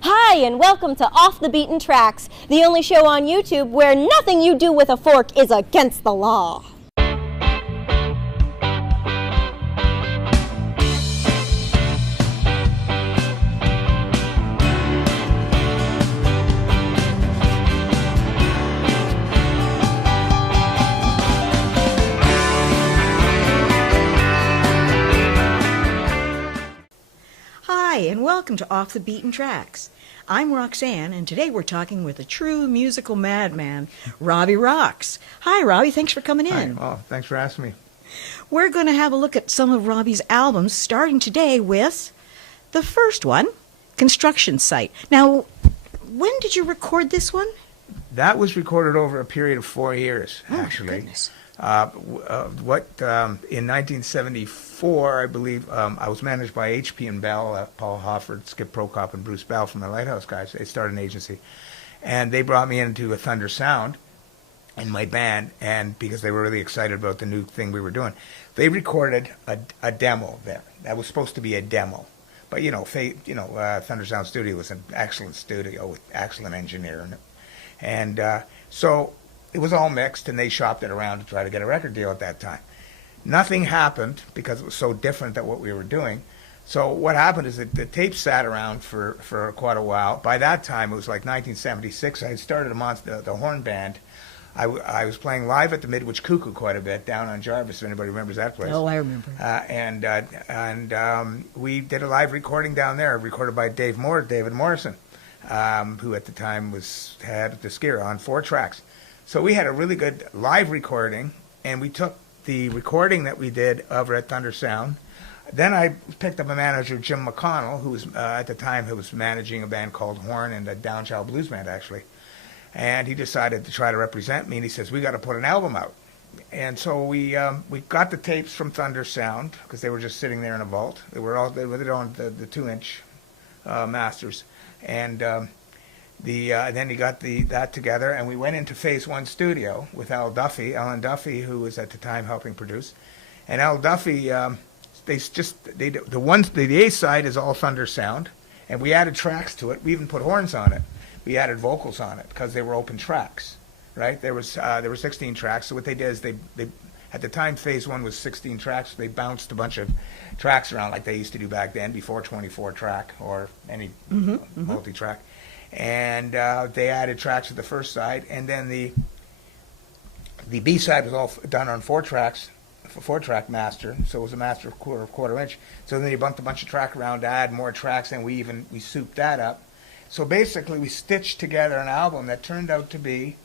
Hi, and welcome to Off the Beaten Tracks, the only show on YouTube where nothing you do with a fork is against the law. Hi, and welcome to Off the Beaten Tracks. I'm Roxanne, and today we're talking with a true musical madman, Robbie Rox. Hi, Robbie. Thanks for coming in. Hi. Oh, thanks for asking me. We're going to have a look at some of Robbie's albums, starting today with the first one, Construction Site. Now, when did you record this one? That was recorded over a period of 4 years, actually. Goodness. In 1974, I believe, I was managed by H.P. and Bell, Paul Hofford, Skip Prokop, and Bruce Bell from the Lighthouse guys. They started an agency, and they brought me into a Thunder Sound in my band, and because they were really excited about the new thing we were doing, they recorded a demo there. That was supposed to be a demo, but Thunder Sound Studio was an excellent studio with excellent engineer in it, and so it was all mixed, and they shopped it around to try to get a record deal at that time. Nothing happened because it was so different than what we were doing. So what happened is that the tape sat around for quite a while. By that time, it was like 1976. I had started the horn band. I was playing live at the Midwich Cuckoo quite a bit down on Jarvis, if anybody remembers that place. Oh, I remember. We did a live recording down there, recorded by David Morrison, who at the time had the Skira on 4 tracks. So we had a really good live recording, and we took the recording that we did over at Thunder Sound. Then I picked up a manager, Jim McConnell, who was at the time who was managing a band called Horn and a Downchild Blues band, actually. And he decided to try to represent me, and he says, we got to put an album out. And so we got the tapes from Thunder Sound, because they were just sitting there in a vault. They were on the 2-inch masters. And then he got that together, and we went into Phase 1 studio with Alan Duffy, who was at the time helping produce. And Al Duffy, the A side is all Thunder Sound, and we added tracks to it. We even put horns on it. We added vocals on it because they were open tracks, right? There were 16 tracks. So what they did is they at the time Phase 1 was 16 tracks. They bounced a bunch of tracks around like they used to do back then before 24 track or any multi-track. And they added tracks to the first side, and then the B side was all done on 4 tracks, 4-track master, so it was a master of quarter inch. So then you bumped a bunch of track around to add more tracks, and we souped that up. So basically, we stitched together an album that turned out to be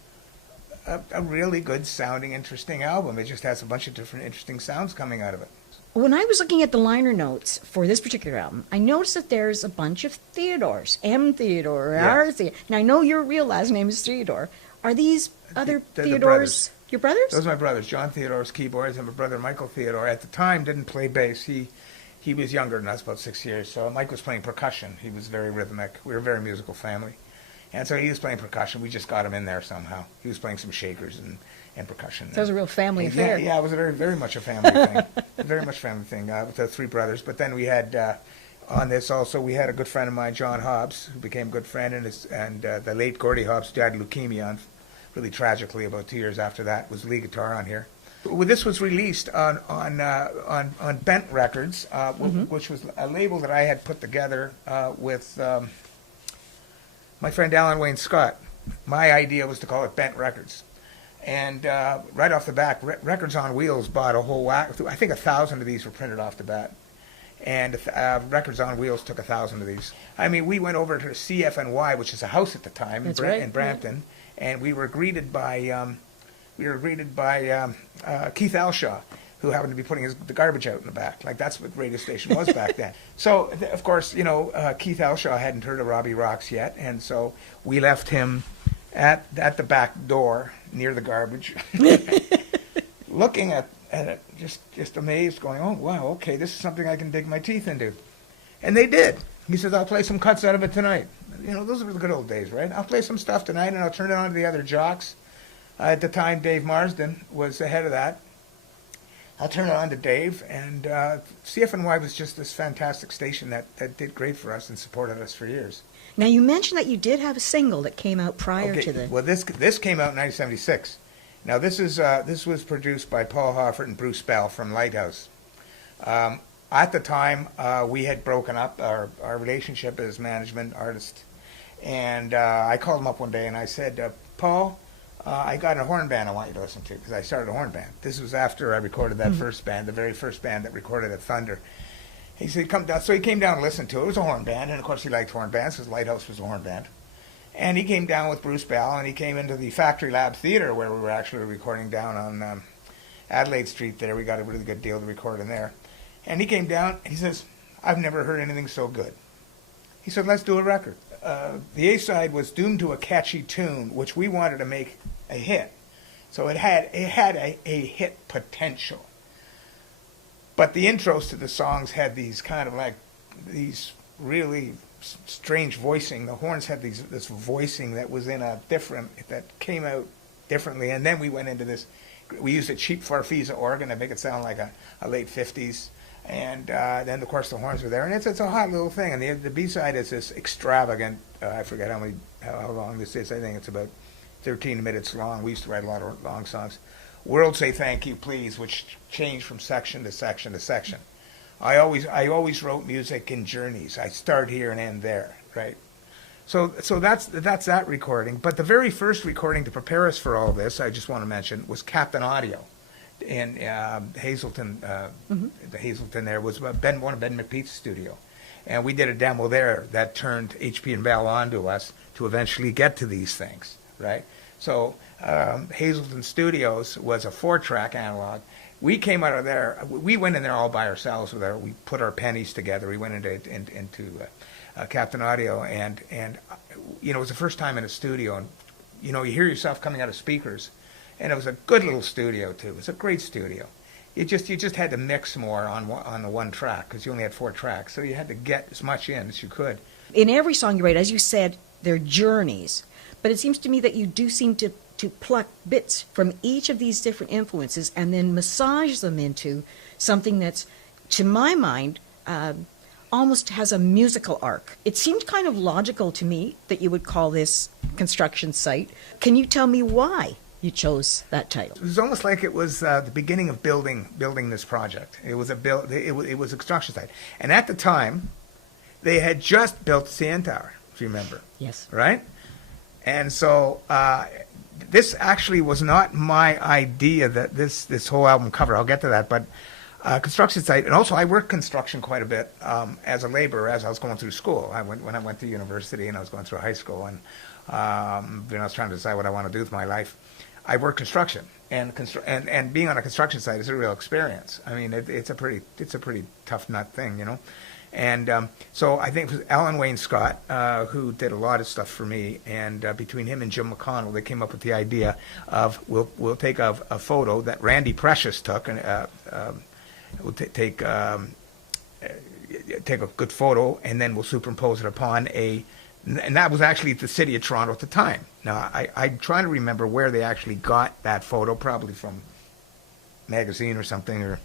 a really good sounding, interesting album. It just has a bunch of different interesting sounds coming out of it. When I was looking at the liner notes for this particular album, I noticed that there's a bunch of Theodores. M. Theodore, R. Theodore. Now, I know your real last name is Theodore. Are these other Theodores your brothers? Those are my brothers. John Theodore's keyboards, and my brother Michael Theodore. At the time, didn't play bass. He was younger than us, about 6 years. So Mike was playing percussion. He was very rhythmic. We were a very musical family. And so he was playing percussion. We just got him in there somehow. He was playing some shakers and percussion. So it was a real family affair. Yeah, it was very much a family thing. Very much a family thing with the 3 brothers. But then we had, on this also, we had a good friend of mine, John Hobbs, who became a good friend, and the late Gordy Hobbs died of leukemia really tragically about 2 years after that, was lead guitar on here. Well, this was released on Bent Records, which was a label that I had put together with my friend Alan Wayne Scott. My idea was to call it Bent Records. And right off the bat, Records on Wheels bought a whole whack. I think 1,000 of these were printed off the bat. And Records on Wheels took 1,000 of these. I mean, we went over to CFNY, which is a house at the time in Brampton, and we were greeted by Keith Alshaw, who happened to be putting the garbage out in the back. Like, that's what the radio station was back then. So, of course, Keith Alshaw hadn't heard of Robbie Rox yet, and so we left him at the back door near the garbage, looking at it, just amazed, going, oh, wow, okay, this is something I can dig my teeth into. And they did. He says, I'll play some cuts out of it tonight. Those were the good old days, right? I'll play some stuff tonight, and I'll turn it on to the other jocks. At the time, Dave Marsden was the head of that. I'll turn it on to Dave. And CFNY was just this fantastic station that did great for us and supported us for years. Now, you mentioned that you did have a single that came out prior to the... Well, this came out in 1976. Now, this was produced by Paul Hoffert and Bruce Bell from Lighthouse. At the time, we had broken up our relationship as management artist. And I called him up one day and I said, Paul, I got a horn band I want you to listen to, because I started a horn band. This was after I recorded that first band, the very first band that recorded at Thunder. He said, come down. So he came down and listened to it. It was a horn band, and of course he liked horn bands, because Lighthouse was a horn band. And he came down with Bruce Bell, and he came into the Factory Lab Theater, where we were actually recording down on Adelaide Street there. We got a really good deal to record in there. And he came down, and he says, I've never heard anything so good. He said, let's do a record. The A-side was doomed to a catchy tune, which we wanted to make a hit. So it had a hit potential. But the intros to the songs had these kind of like these really strange voicing. The horns had this voicing that was that came out differently. And then we went into this. We used a cheap Farfisa organ to make it sound like a late 50s. And then, of course, the horns were there. And it's a hot little thing. And the B-side is this extravagant, I forget how long this is. I think it's about 13 minutes long. We used to write a lot of long songs. World Say Thank You Please, which changed from section to section to section. I always wrote music in journeys. I start here and end there, right? So that's that recording. But the very first recording to prepare us for all this, I just want to mention, was Captain Audio in Hazelton. The Hazelton there was one of Ben McPete's studio. And we did a demo there that turned HP and Bell on to us to eventually get to these things, right? So Hazelton Studios was a 4-track analog. We came out of there. We went in there all by ourselves. We put our pennies together. We went into Captain Audio, and it was the first time in a studio, and you hear yourself coming out of speakers, and it was a good little studio too. It was a great studio. You just had to mix more on the one track, because you only had 4 tracks, so you had to get as much in as you could. In every song you write, as you said, they're journeys. But it seems to me that you do seem to pluck bits from each of these different influences and then massage them into something that's, to my mind, almost has a musical arc. It seemed kind of logical to me that you would call this construction site. Can you tell me why you chose that title? It was almost like it was the beginning of building this project. It was it was a construction site, and at the time, they had just built the CN Tower, if you remember. Yes. Right. And so this actually was not my idea, that this whole album cover. I'll get to that, but construction site, and also I worked construction quite a bit as a laborer as I was going through school. When I went to university and I was going through high school, and I was trying to decide what I want to do with my life. I worked construction, and being on a construction site is a real experience. I mean, it's a pretty tough nut thing, And so I think it was Alan Wayne Scott who did a lot of stuff for me, and between him and Jim McConnell, they came up with the idea of we'll take a photo that Randy Precious took, and we'll take a good photo, and then we'll superimpose it upon and that was actually the city of Toronto at the time. Now I try to remember where they actually got that photo, probably from magazine or something, and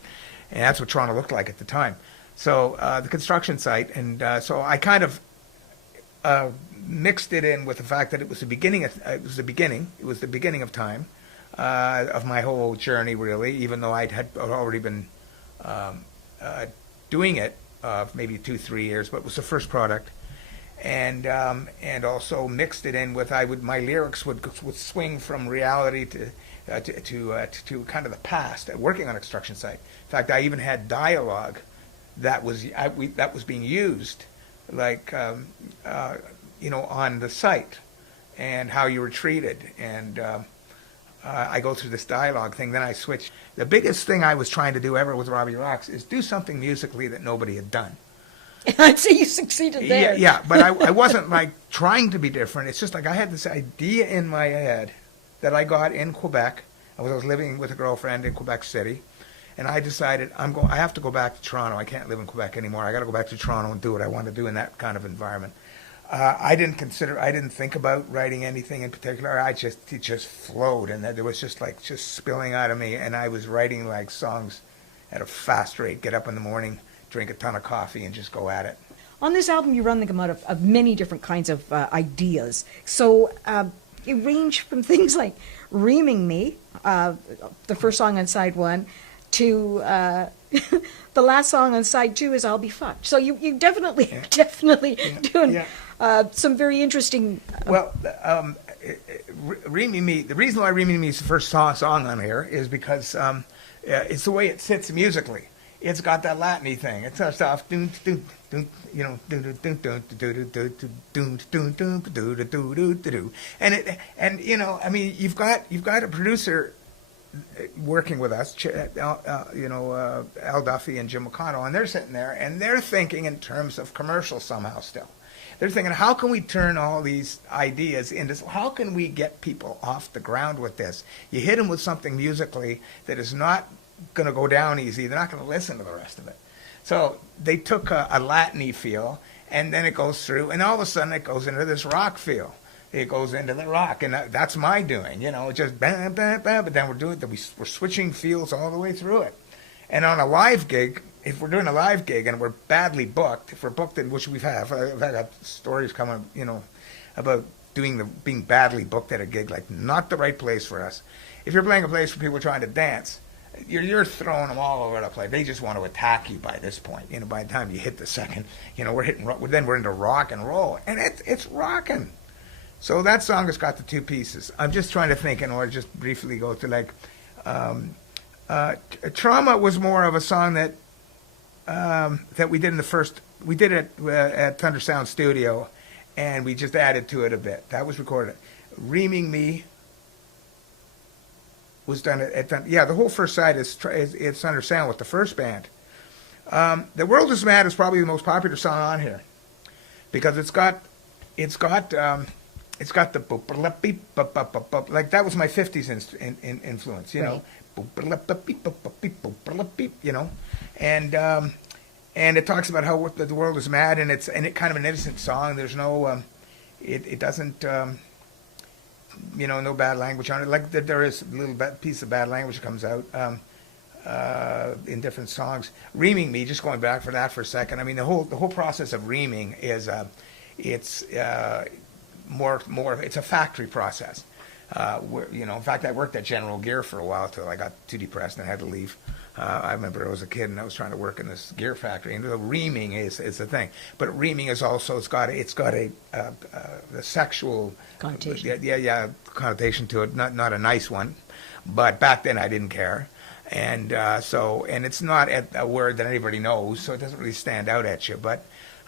that's what Toronto looked like at the time. So the construction site, and so I kind of mixed it in with the fact that it was the beginning of time of my whole journey, really. Even though I'd already been doing it maybe 2-3 years, but it was the first product, and also mixed it in with my lyrics would swing from reality to kind of the past. Working on a construction site, in fact, I even had dialogue that was being used, like on the site, and how you were treated, and I go through this dialogue thing. Then I switch. The biggest thing I was trying to do ever with Robbie Rox is do something musically that nobody had done. I'd say you succeeded there. Yeah, but I wasn't like trying to be different. It's just like I had this idea in my head that I got in Quebec. I was living with a girlfriend in Quebec City. And I decided I have to go back to Toronto. I can't live in Quebec anymore. I got to go back to Toronto and do what I want to do in that kind of environment. I didn't think about writing anything in particular. It just flowed, and there was just spilling out of me. And I was writing like songs at a fast rate, get up in the morning, drink a ton of coffee, and just go at it. On this album, you run the gamut of many different kinds of ideas. So it ranged from things like Reaming Me, the first song on side one, to the last song on side two is I'll Be Fucked. So you definitely doing some very interesting... Reaming Me, the reason why Reaming Me is the first song on here is because it's the way it sits musically. It's got that Latin-y thing. It starts off, you know, and you know, I mean, you've got a producer working with us, Al Duffy and Jim McConnell, and they're sitting there and they're thinking in terms of commercial somehow still. They're thinking, how can we turn all these ideas into, how can we get people off the ground with this? You hit them with something musically that is not going to go down easy. They're not going to listen to the rest of it. So they took a Latin-y feel, and then it goes through, and all of a sudden it goes into this rock feel. It goes into the rock, and that's my doing, you know, just bam, bam, bam, but then we're switching feels all the way through it. And on a live gig, if we're doing a live gig and we're badly booked, if we're booked in, which we have, I've had stories coming, you know, about being badly booked at a gig, like not the right place for us. If you're playing a place where people are trying to dance, you're throwing them all over the place. They just want to attack you by this point. You know, by the time you hit the second, you know, then we're into rock and roll, and it's rocking. So that song has got the two pieces. I'm just trying to think, and or just briefly go to like, Trauma was more of a song that we did we did it at Thunder Sound Studio, and we just added to it a bit. That was recorded. Reaming Me was done the whole first side is Thunder Sound with the first band. The World Is Mad is probably the most popular song on here because it's got the boop beep like that was my 50s influence, you know, you know, and it talks about how the world is mad, and it's kind of an innocent song. There's no it doesn't you know, no bad language on it. Like there is a little piece of bad language that comes out in different songs. Reaming Me, just going back for that for a second. I mean, the whole process of reaming is it's more it's a factory process. You know, in fact, I worked at General Gear for a while till I got too depressed and I had to leave. I remember I was a kid and I was trying to work in this gear factory, and the reaming is the thing. But reaming is also it's got a sexual connotation. Connotation to it. Not a nice one, but back then I didn't care, and and it's not a word that anybody knows, so it doesn't really stand out at you. But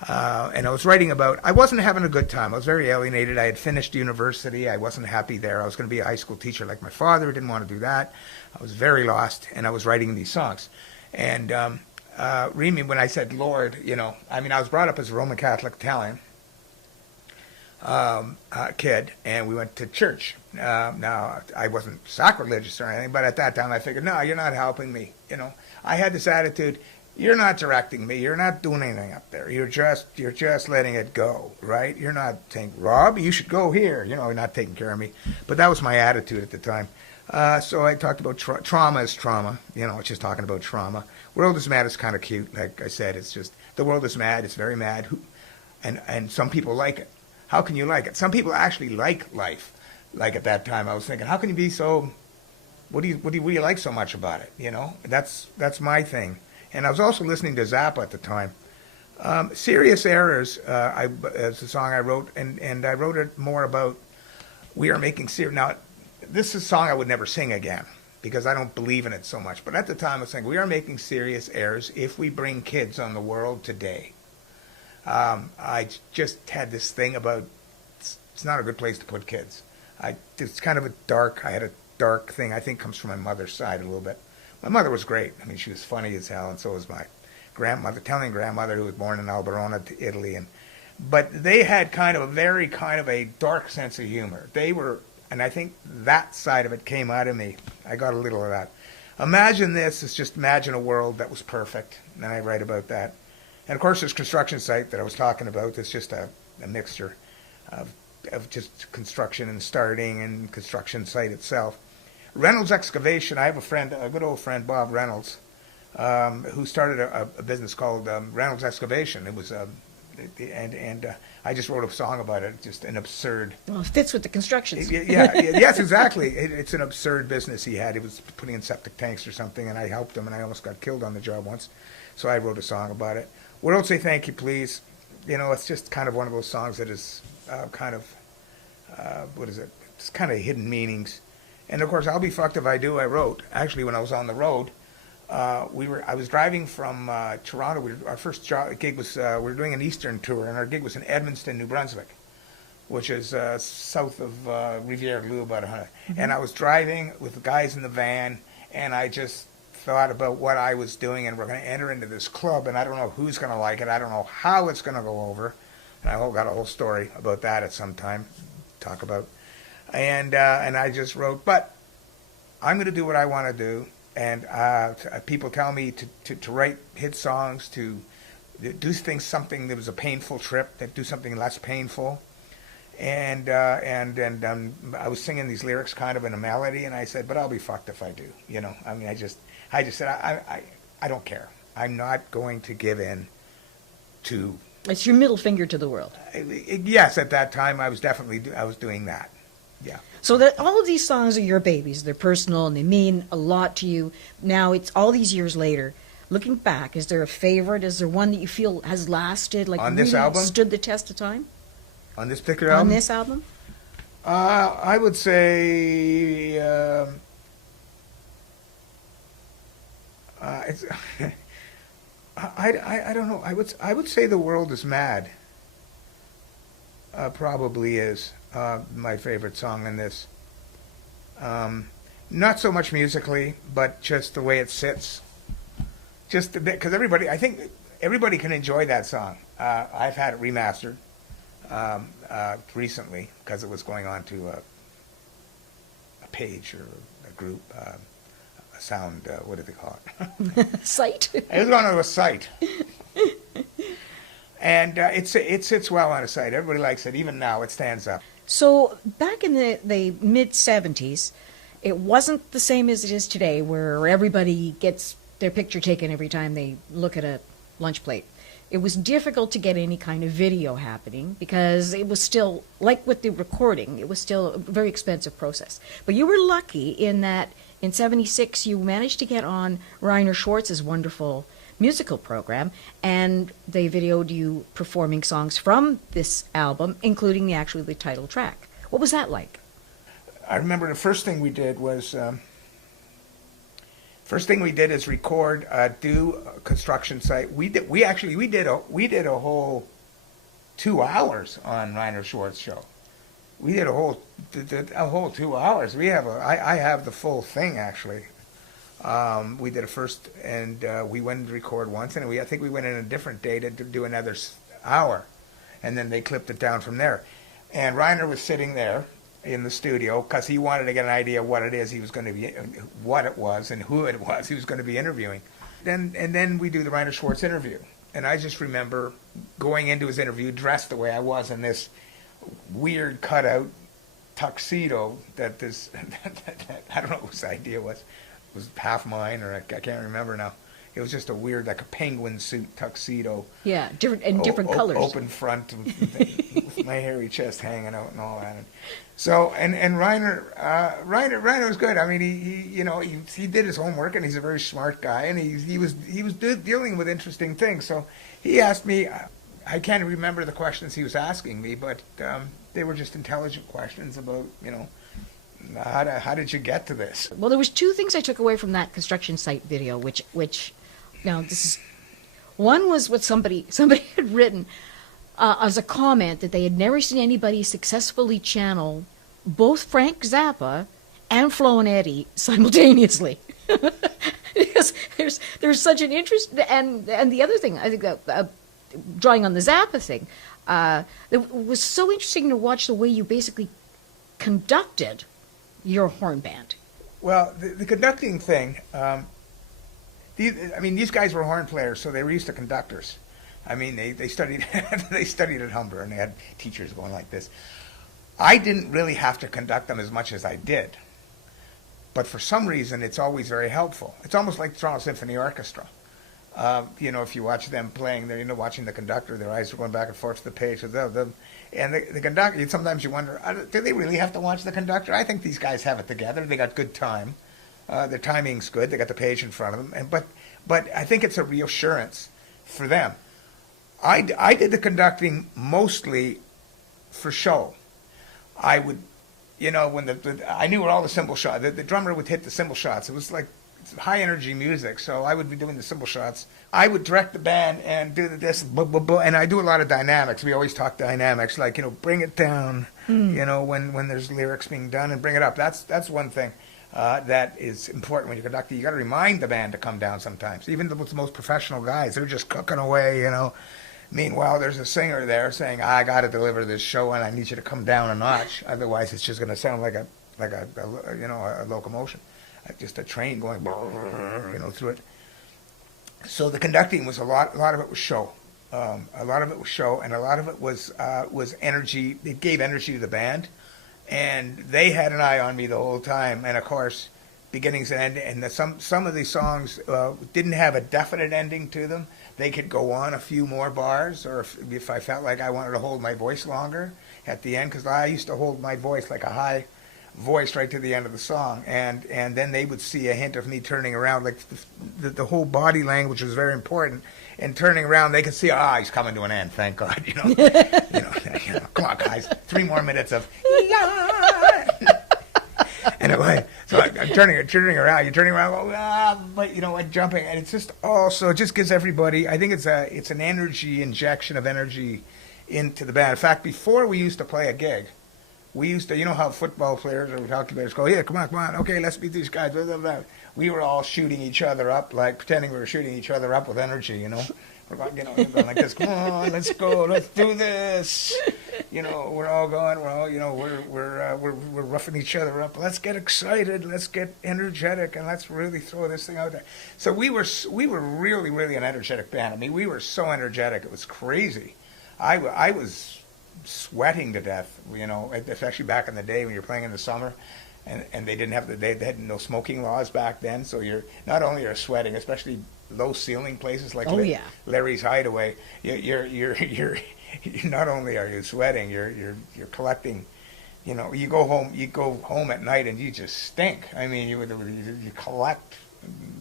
and I was writing about, I wasn't having a good time. I was very alienated. I had finished university. I wasn't happy there. I was going to be a high school teacher like my father. Didn't want to do that. I was very lost, and I was writing these songs. And Reaming, when I said Lord, you know, I mean, I was brought up as a Roman Catholic Italian kid, and we went to church. Now, I wasn't sacrilegious or anything, but at that time I figured, no, you're not helping me. You know, I had this attitude, you're not directing me. You're not doing anything up there. You're just letting it go, right? You're not saying, Rob, you should go here. You know, you're not taking care of me. But that was my attitude at the time. So I talked about trauma is trauma. You know, it's just talking about trauma. World is Mad is kind of cute. Like I said, it's just, the world is mad. It's very mad. And some people like it. How can you like it? Some people actually like life. Like at that time, I was thinking, how can you be so, what do you like so much about it? You know, that's my thing. And I was also listening to Zappa at the time. Serious Errors is a song I wrote, and I wrote it more about we are making serious. Now, this is a song I would never sing again because I don't believe in it so much. But at the time, I was saying we are making serious errors if we bring kids on the world today. I just had this thing about it's not a good place to put kids. It's kind of I had a dark thing, I think comes from my mother's side a little bit. My mother was great. I mean, she was funny as hell, and so was my Italian grandmother, who was born in Alberona, Italy. But they had kind of a dark sense of humor. They were, and I think that side of it came out of me. I got a little of that. Imagine this, is just imagine a world that was perfect, and I write about that. And of course, this construction site that I was talking about, it's just a mixture of just construction and starting and construction site itself. Reynolds Excavation, I have a good old friend, Bob Reynolds, who started a business called Reynolds Excavation. It was I just wrote a song about it. Just an absurd. Well, it fits with the constructions. Yes, exactly. It's an absurd business he had. He was putting in septic tanks or something, and I helped him, and I almost got killed on the job once. So I wrote a song about it. World Say Thank You Please. It's just kind of one of those songs that is kind of, what is it? It's kind of hidden meanings. And of course, I'll Be Fucked If I Do, I wrote, actually when I was on the road. I was driving from Toronto. Our first gig was, we were doing an Eastern tour, and our gig was in Edmundston, New Brunswick, which is south of Rivière-du-Loup, about 100. Mm-hmm. And I was driving with the guys in the van, and I just thought about what I was doing, and we're going to enter into this club, and I don't know who's going to like it. I don't know how it's going to go over. And I got a whole story about that at some time, talk about. And I just wrote, but I'm going to do what I want to do. And people tell me to write hit songs, to do things, something that was a painful trip, that do something less painful. And I was singing these lyrics kind of in a melody, and I said, but I'll be fucked if I do. I just said, I don't care. I'm not going to give in to... It's your middle finger to the world. Yes, at that time I was doing that. Yeah. So that all of these songs are your babies. They're personal and they mean a lot to you. Now it's all these years later. Looking back, is there a favorite? Is there one that you feel has lasted, like on really this album? Stood the test of time? On this particular album? On this album? I would say it's. I don't know. I would say The World Is Mad. Probably is my favorite song in this. Not so much musically, but just the way it sits. Just a bit, because I think everybody can enjoy that song. I've had it remastered recently because it was going on to a page or a group, a sound. What do they call it? Site. It was going to a site. And it sits well on a site. Everybody likes it. Even now, it stands up. So back in the mid-'70s, it wasn't the same as it is today, where everybody gets their picture taken every time they look at a lunch plate. It was difficult to get any kind of video happening because it was still, like with the recording, it was still a very expensive process. But you were lucky in that in '76 you managed to get on Rainer Schwartz's wonderful musical program, and they videoed you performing songs from this album, including the title track. What was that like? I remember the first thing we did was is record, do a construction site. We did a whole 2 hours on Rainer Schwartz show. We did a whole 2 hours. I have the full thing actually. We did a first, and we went to record once, and I think we went in a different day to do another hour, and then they clipped it down from there. And Rainer was sitting there in the studio because he wanted to get an idea of what it is he was going to be, what it was, and who it was he was going to be interviewing. And then we do the Rainer Schwartz interview, and I just remember going into his interview dressed the way I was in this weird cutout tuxedo that I don't know whose idea was. It was half mine, or I can't remember now. It was just a weird, like a penguin suit tuxedo. Yeah, different colors. Open front, with my hairy chest hanging out and all that. So, and Rainer was good. I mean, he did his homework, and he's a very smart guy, and he was dealing with interesting things. So he asked me. I can't remember the questions he was asking me, but they were just intelligent questions about how did you get to this? Well, there was two things I took away from that construction site video, which now this is one was what somebody had written as a comment that they had never seen anybody successfully channel both Frank Zappa and Flo and Eddie simultaneously. Because there's such an interest, and the other thing I think that drawing on the Zappa thing, it was so interesting to watch the way you basically conducted your horn band. Well, the conducting thing, these guys were horn players, so they were used to conductors. I mean, they studied they studied at Humber, and they had teachers going like this. I didn't really have to conduct them as much as I did. but for some reason it's always very helpful. It's almost like the Toronto Symphony Orchestra. If you watch them playing, they're watching the conductor, their eyes are going back and forth to the page. And the conductor, sometimes you wonder, do they really have to watch the conductor? I think these guys have it together. They got good time. Their timing's good. They got the page in front of them. But I think it's a reassurance for them. I did the conducting mostly for show. I would, when I knew where all the cymbal shots, the drummer would hit the cymbal shots. It was like high energy music, so I would be doing the cymbal shots. I would direct the band and do this, and I do a lot of dynamics. We always talk dynamics, like bring it down, when there's lyrics being done, and bring it up. That's one thing that is important when you're conducting. You got to remind the band to come down sometimes. Even the most professional guys, they're just cooking away, Meanwhile, there's a singer there saying, "I got to deliver this show, and I need you to come down a notch. Otherwise, it's just going to sound like a locomotion." Just a train going, through it. So the conducting was a lot of it was show. A lot of it was show, and a lot of it was energy. It gave energy to the band, and they had an eye on me the whole time. And of course, beginnings and end. And some of these songs didn't have a definite ending to them. They could go on a few more bars, or if I felt like I wanted to hold my voice longer at the end, because I used to hold my voice like a high voice right to the end of the song, and then they would see a hint of me turning around, like the whole body language was very important. And turning around, they could see, he's coming to an end, thank God, come on, guys, 3 more minutes of anyway. So I'm turning around. You're turning around, but jumping, and it's just also, it just gives everybody. I think it's an energy injection of energy into the band. In fact, before we used to play a gig, we used to, how football players or hockey players go, yeah, come on, okay, let's beat these guys. Blah, blah, blah. We were all shooting each other up, like pretending we were shooting each other up with energy, We're going, going like this. Come on, let's go, let's do this. We're all going. We're all, we're roughing each other up. Let's get excited. Let's get energetic, and let's really throw this thing out there. So we were really, really an energetic band. I mean, we were so energetic, it was crazy. I was sweating to death, especially back in the day when you're playing in the summer, and they didn't have they had no smoking laws back then. So you're not only are sweating, especially low ceiling places like Larry's Hideaway. You're not only are you sweating, you're collecting. You go home at night and you just stink. I mean, you collect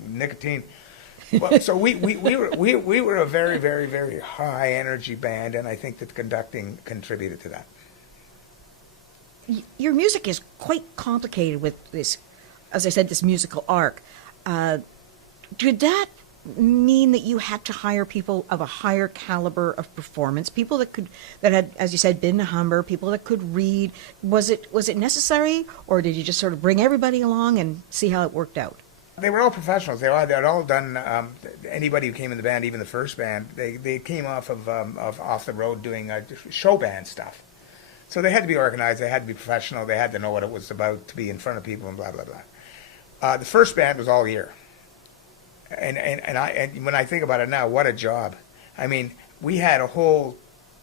nicotine. Well, so we were a very, very, very high energy band, and I think that the conducting contributed to that. Your music is quite complicated with this, as I said, this musical arc. Did that mean that you had to hire people of a higher caliber of performance, people that had, as you said, been to Humber, people that could read? Was it necessary, or did you just sort of bring everybody along and see how it worked out? They were all professionals. They'd all done. Anybody who came in the band, even the first band, they came off of off the road doing show band stuff. So they had to be organized. They had to be professional. They had to know what it was about to be in front of people and blah blah blah. The first band was all ear, and when I think about it now, what a job! I mean, we had a whole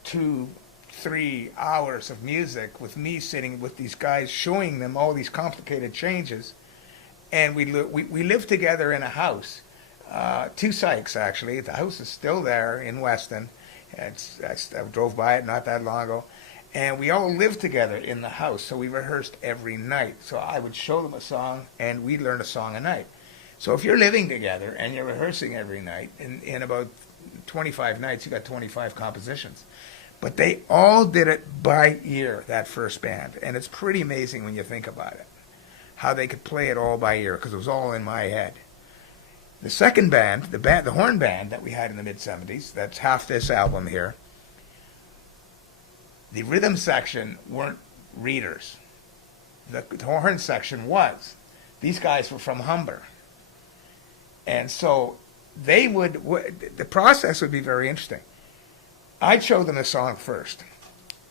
2-3 hours of music with me sitting with these guys, showing them all these complicated changes. And we lived together in a house, 2 Sykes actually. The house is still there in Weston. I drove by it not that long ago. And we all lived together in the house, so we rehearsed every night. So I would show them a song, and we'd learn a song a night. So if you're living together and you're rehearsing every night, in about 25 nights, you got 25 compositions. But they all did it by ear, that first band. And it's pretty amazing when you think about it, how they could play it all by ear, because it was all in my head. The second band, the horn band that we had in the mid-'70s, that's half this album here, the rhythm section weren't readers. The horn section was. These guys were from Humber. And so they the process would be very interesting. I'd show them a song first.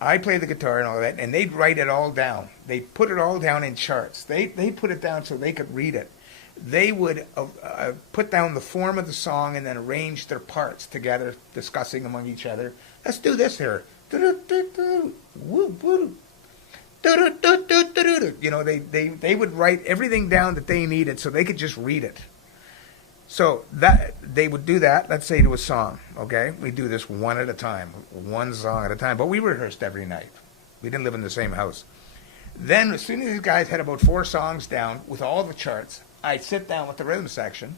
I'd play the guitar and all that, and they'd write it all down. They'd put it all down in charts. They put it down so they could read it. They would put down the form of the song and then arrange their parts together, discussing among each other. Let's do this here. You know, they would write everything down that they needed so they could just read it. So that they would do that, let's say to a song, okay? We do this one at a time, one song at a time, but we rehearsed every night. We didn't live in the same house. Then as soon as these guys had about 4 songs down with all the charts, I'd sit down with the rhythm section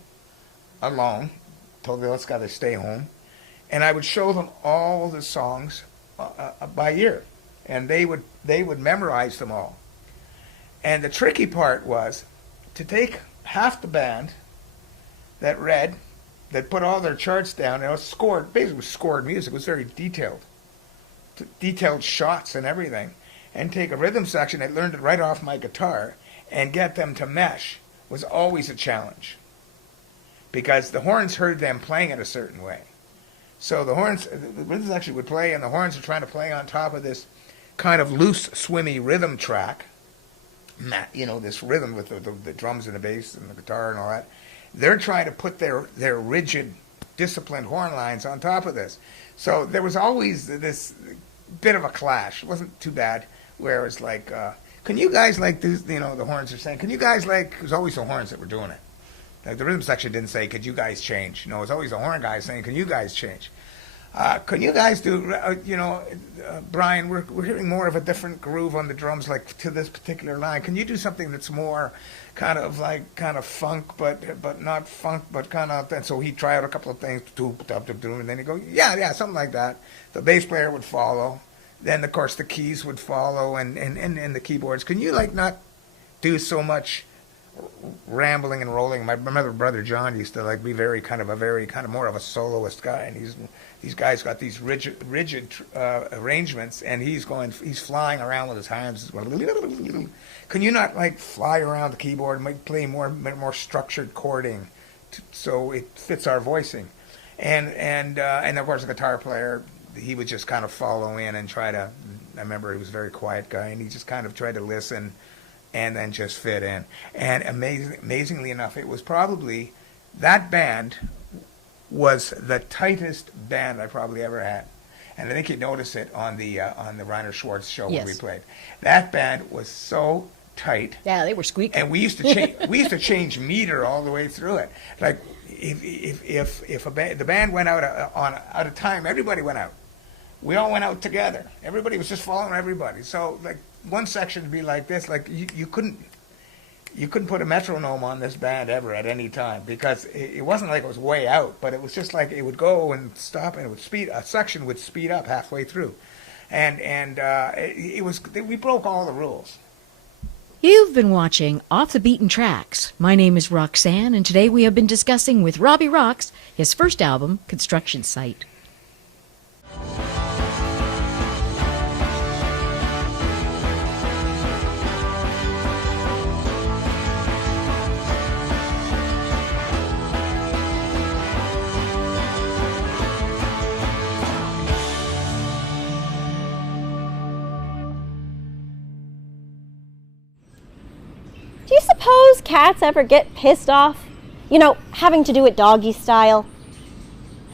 alone, told the other guy to stay home, and I would show them all the songs by ear, and they would memorize them all. And the tricky part was to take half the band that read, that put all their charts down, and it was scored, basically was scored music, it was very detailed shots and everything, and take a rhythm section that learned it right off my guitar and get them to mesh was always a challenge, because the horns heard them playing it a certain way. So the rhythms actually would play, and the horns are trying to play on top of this kind of loose, swimmy rhythm track, you know, this rhythm with the drums and the bass and the guitar and all that. They're trying to put their rigid, disciplined horn lines on top of this. So there was always this bit of a clash. It wasn't too bad, where it's like, can you guys like this? You know, the horns are saying, can you guys like, it was always the horns that were doing it. Like the rhythm section didn't say, could you guys change? No, it's always the horn guy saying, can you guys change? Can you guys do, Brian, we're hearing more of a different groove on the drums, like to this particular line. Can you do something that's more kind of funk, but not funk, but kind of, and so he'd try out a couple of things, and then he'd go, yeah, something like that. The bass player would follow. Then, of course, the keys would follow, and the keyboards. Can you, like, not do so much rambling and rolling? My brother John used to, like, be very kind of more of a soloist guy, and these guys got these rigid arrangements, and he's flying around with his hands. Can you not, like, fly around the keyboard and play more structured chording so it fits our voicing? And of course the guitar player, he would just kind of follow in and try to. I remember he was a very quiet guy, and he just kind of tried to listen and then just fit in. And amazingly enough, it was probably, that band was the tightest band I probably ever had. And I think you notice it on the Reiner Schwartz show when we played. That band was so tight. Yeah, they were squeaking. And we used to change meter all the way through it. Like if the band went out out of time, everybody went out. We all went out together. Everybody was just following everybody. So like one section would be like this. Like you couldn't put a metronome on this band ever at any time, because it wasn't like it was way out, but it was just like it would go and stop, and it would speed. A section would speed up halfway through, and we broke all the rules. You've been watching Off the Beaten Tracks. My name is Roxanne, and today we have been discussing with Robbie Rox his first album, Construction Site. Do you suppose cats ever get pissed off? You know, having to do it doggy style.